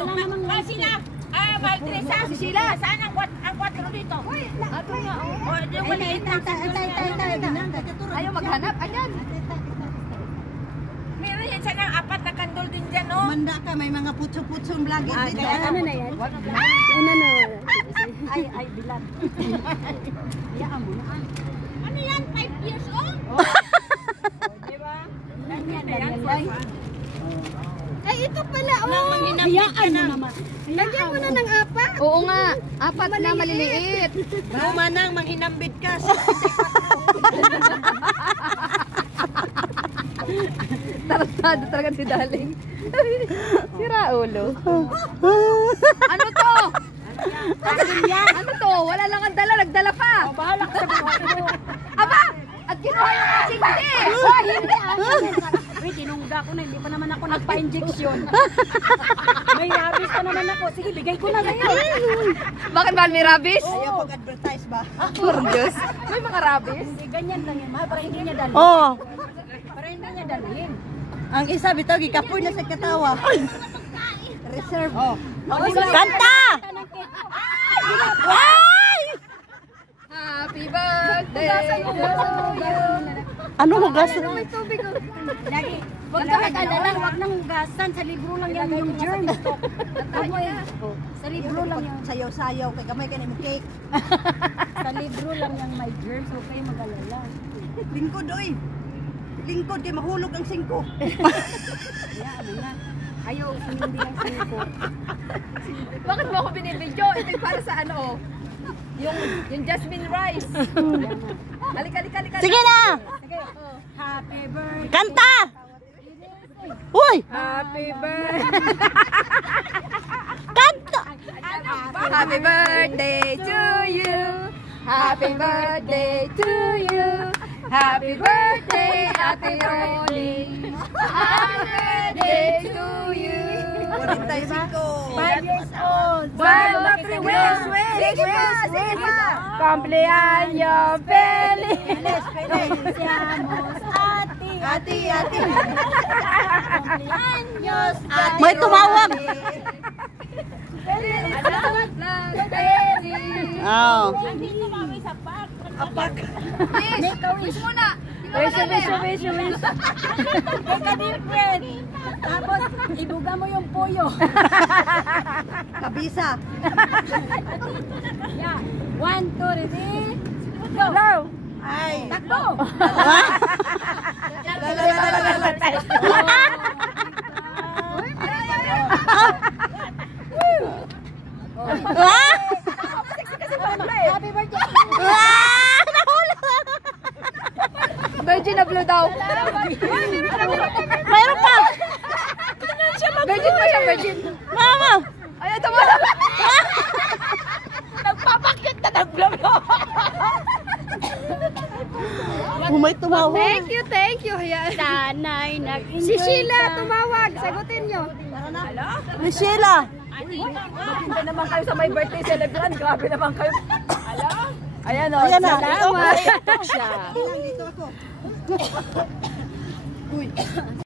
Wala namang sila. Valtresa, si Sheila. Saan ang 4 dito? Ato nga, oh. Ayaw maghanap, ayan. Meron yan siya ng 4 na kandol din dyan, no? Manda ka, may mga putso-putsong vlogger dito. Ano na yan? Ano na? Ay, bilat. Hayaan mo na. Ano yan? 5 years old? Diba? Ganyan yan. Ay, ito pala, oh. Hayaan mo naman. Lagyan mo na ng 4. Oo nga, 4 na maliliit. Manang, manghinambit ka. Tarantado talaga si Daling. Si Raulo. Ano to? Ano to? Wala lang ang dala, nagdala pa. Bahala ka sa buhay mo. Aba! At kinuha yung aking hindi! Wait, tinungga ko na. Hindi pa naman ako nagpa-injection. May rabies pa naman ako. Sige, bigay ko na sa'yo. Bakit ba may rabies? Ayaw pag-advertise ba? Por Diyos. May mga rabies? Hindi, ganyan lang yan. Para hindi niya dalhin. Oo. Para hindi niya dalhin. Ang isa bitaw gikapoy na sa katawa. Reserve. Oh. Kanta! Ay! Happy birthday to you. Ano hugas? May tubig. Lagi. Huwag ka mag-alala. Huwag nang hugasan. Sa libro lang yan yung germs. Sa libro lang yan. Sayaw-sayaw kay gamay ka na mo cake. Sa libro lang yung may germs. Huwag kayo mag-alala. Lingkod oy. Lingkod kay mahulog ang 5. Ayaw, sumindi lang sa ko. Bakit mo ako binibidyo? Ito yung para sa ano? Yung jasmine rice. Halika. Sige na! Happy birthday. Kanta! Uy! Happy birthday. Kanta! Happy birthday to you. Happy birthday to you. Happy birthday, Ate Rolly. Happy birthday to you. 45. 5 years old. Wish. Cumpleaños feliz. Felicitamos Ati. Cumpleaños ate. May tumawag. Oh. Hindi tumawag sa park. Make a wish muna. Wish. Take a deep breath. Tapos, ibuga mo yung puyo. Kabisa. Yeah. 1, 2, 3. Go. Ay. Takbo. Happy birthday. Virgin na blue daw. Mayroon pa. Virgin pa siya, virgin. Mama. Ay, ito mo. Nagpapakit na ng blablo. May tumawag. Thank you. Sana'y nag-enjoy Si Sheila ka. tumawag. Sagutin nyo. Ni Sheila. Maganda naman kayo sa my birthday celebrant. Grabe naman kayo. Ayan o. Ayan na. Salamat. Dito ako. Uy.